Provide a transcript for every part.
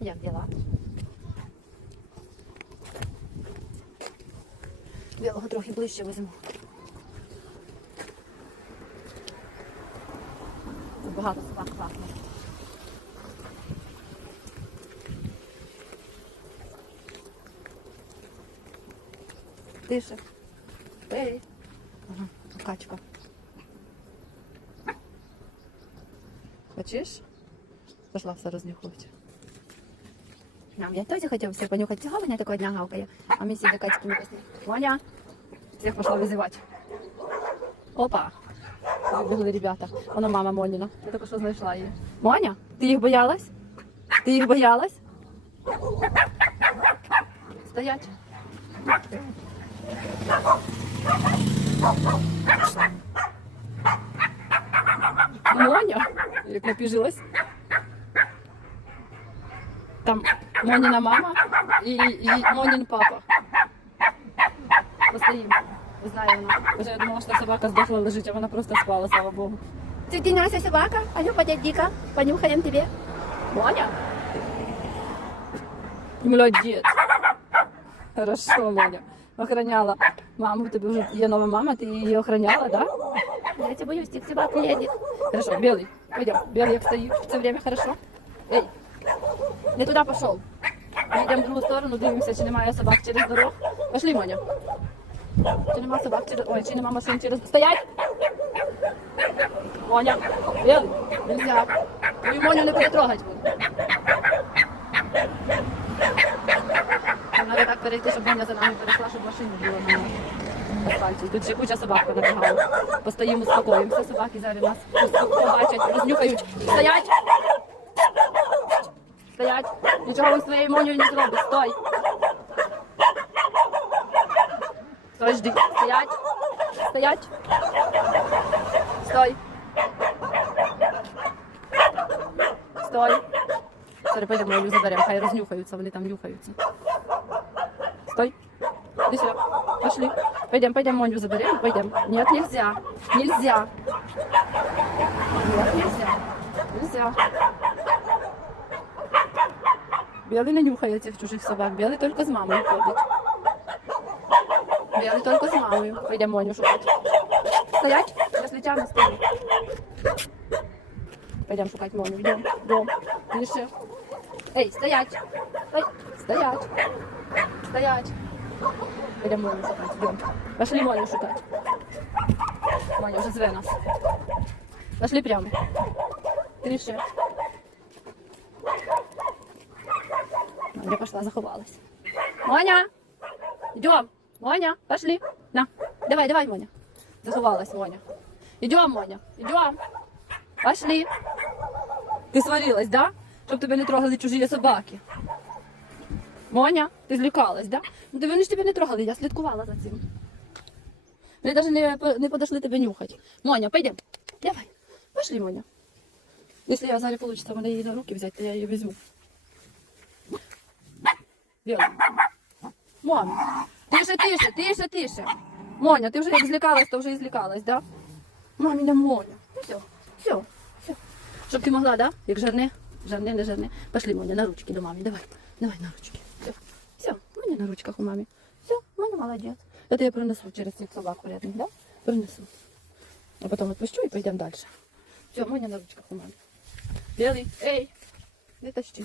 Як діла? Білого трохи ближче візьму. Багато собак класно. Тише. Ей. Ага, качка. Хочеш? Пошла все рознюхувати. Нам я теж хотів все понюхати. Цього мене такого дня гавкає. А ми всі качки не пісні. Ваня! Всіх пошла визивати. Опа! Вибігли ребята. Вона мама Моніна. Я тільки що знайшла її. Моня, ти їх боялась? Ти їх боялась? Стоять. Моня, як напіжилась. Там Моніна мама і, і Монін папа. Постоїмо. Не знаю вона. Вже я думала, що собака здохла лежить, а вона просто спала, слава Богу. Ты наша собака? А ну подойди-ка, понюхаем тебе. Моня? Молодец. Хорошо, Моня. Охраняла. Маму, у тебе вже є нова мама, ти її охраняла, да? Я тебя боюсь, ты собак едет. Хорошо, белый. Пойдем. Белый, як стоїть все время, хорошо? Эй, не туди пішов. Ми йдемо в другу сторону, дивимося, чи немає собак через дорогу. Пошли, Моня. Чи нема собак через... Ой, чи нема машин через... Стоять! Моня, белый, нельзя. Твою Моню не буде трогать буду. Надо так перейти, щоб Моня за нами перейшла, щоб машин не було на асфальті. Тут ще куча собак понабігала. Постоїмо, успокоїмося, собаки зараз нас побачать, рознюхають. Стоять! Стоять! Нічого ви з твоєю Монею не зробить. Стой! Стой, жди. Стоять! Стоять! Стой! Стой! Пойдемо Моню заберемо, хай рознюхаються, вони там нюхаються. Стой! Иди сюда. Пошли. Пойдем, пойдем Моню заберем, пойдем. Нет, нельзя. Нельзя. Нет, нельзя. Нельзя. Белый не нюхает этих чужих собак. Белый только с мамой ходит. Белый только с мамой. Пойдем Моню шукать. Стоять. Я с плечами стою. Пойдем шукать Моню. Идем. Идем. Тише. Эй, стоять. Стой. Стоять. Стоять. Пойдем Моню шукать. Идем. Пошли Моню шукать. Моня уже зве нас. Пошли прямо. Тише. Моня пошла, заховалась. Моня! Идем. Моня, пошли. На. Давай, давай, Моня. Заховалась, Моня. Идем, Моня. Идем. Пошли. Ти сварилась, да? Щоб тебе не трогали чужі собаки. Моня, ти злякалась, да? Ну, вони ж тебе не трогали, я слідкувала за цим. Вони навіть не, не подошли тебе нюхати. Моня, пойдем. Давай. Пошли, Моня. Якщо я зараз вийде мене її на руки взяти, то я її візьму. Белый. Мам, тише, тише, тише, тише. Моня, ти вже як злякалась, то вже і злякалась, да? Маміна Моня. Все, все, все. Щоб ти могла, да? Як жарне, жарне, не жарне. Пошли, Моня, на ручки до мамі. Давай, давай на ручки. Все, все, Моня на ручках у мамі. Все, Моня молодець. Это Я принесу через цих собак порядних, да? Принесу. А потім відпущу і пойдемо далі. Все, Моня на ручках у мамі. Белый, ей, не тащи.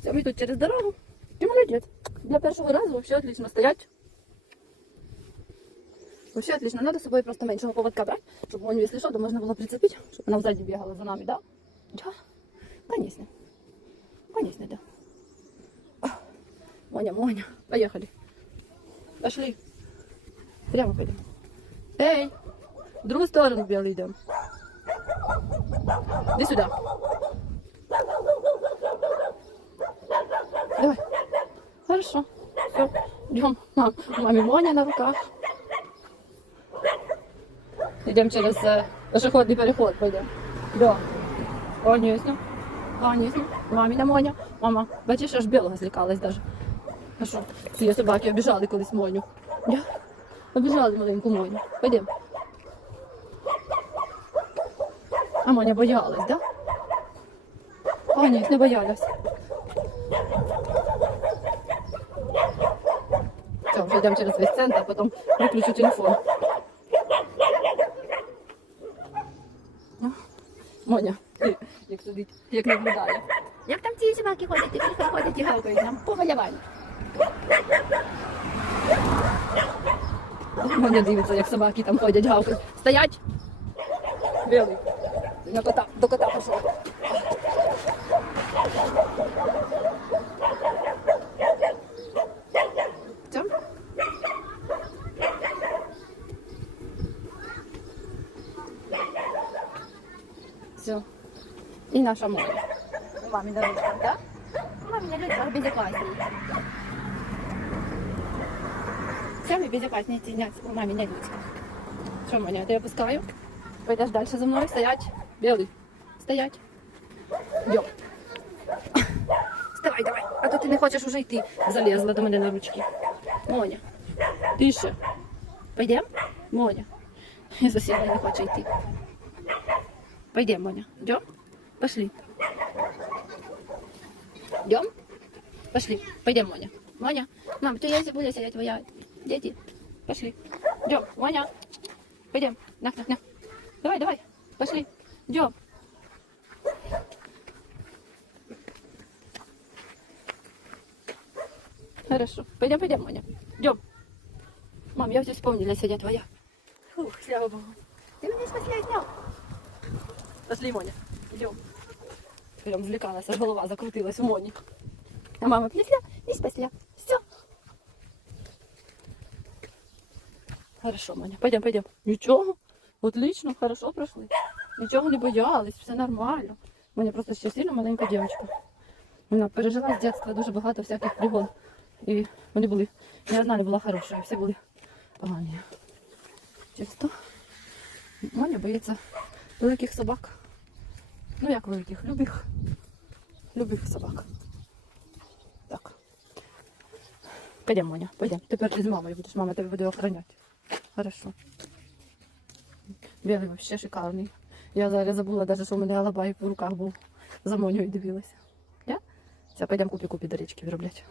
Все, ми тут через дорогу Ти молодець. Для першого разу вообще отлично стоять. Вообще отлично. Надо с собой просто меньшего поводка брать, чтобы он, если что, то можно было прицепить, чтобы она сзади бегала за нами, да? Да, конечно. Конечно, да. А, Моня, Моня, поехали. Пошли. Прямо пойдем. Эй, в другую сторону белый идем. Иди сюда. Хорошо. Все. Идем. Мам, маме Моня на руках. Идем через э, пешеходный переход. Пойдем. Да. Конечно. Конечно. Маміна Моня. Мама, бачиш, аж білого злякалась даже. А що? Ці собаки обіжали колись Моню. Да? Обіжали маленьку Моню. Пойдем. А Моня боялась, да? А, не боялась. Все, йдемо через весь центр, а потім виключу телефон. Моня, як сидить, як наблюдає. Як там ці собаки ходять, тепер ходять і гавкають нам по маляванню. Моня дивиться, як собаки там ходять, гавкають. Стоять! Білий. До кота пішов. Все. І наша мова. Мамі на ручках, так? Мамі на ручках безопасність. Самі безопасність снять у мамі на ручках. Що, Маня, я пускаю? Пойдеш далі за мною? Стоять. Білий. Стоять. Йо. Вставай, давай. А то ти не хочеш уже йти. Залізла до мене на ручки. Моня. Тише. Пойдем? Моня. Я сусідня не хоче йти. Пойдем, Моня. Идем? Пошли. Идем? Пошли. Пойдем, Моня. Моня. Мам, ты если будешь сидеть твоя. Дети. Пошли. Идем. Моня. Пойдем. На, на, на. Давай, давай. Пошли. Идем. Хорошо. Пойдем, пойдем, Моня. Идем. Мам, я все вспомнила, сидя твоя. Фух, слава богу. Ты меня спасла снял. Пошли, Моня. Идем. Прям злякалась, аж голова закрутилась у Моні. А мама принесла и спасла. Все. Хорошо, Моня. Пойдем, пойдем. Нічого. Отлично, хорошо пройшли. Нічого не боялись, все нормально. Моня просто ще сильно маленька дівчинка. Вона пережила з дитинства дуже багато всяких пригод. І вони були, ні одна не була хороша, всі були погані. Чисто. Моня боїться великих собак. Ну як великих, любих. Любих собак. Так. Пойдем, Моня, пойдем. Тепер ти з мамою будеш, мама тебе буде охороняти. Хорошо. Білий вообще шикарний. Я зараз забула, навіть, що у мене алабай в руках був. За Моню дивилася. Я? Все, пойдемо купі-купі до річки виробляти.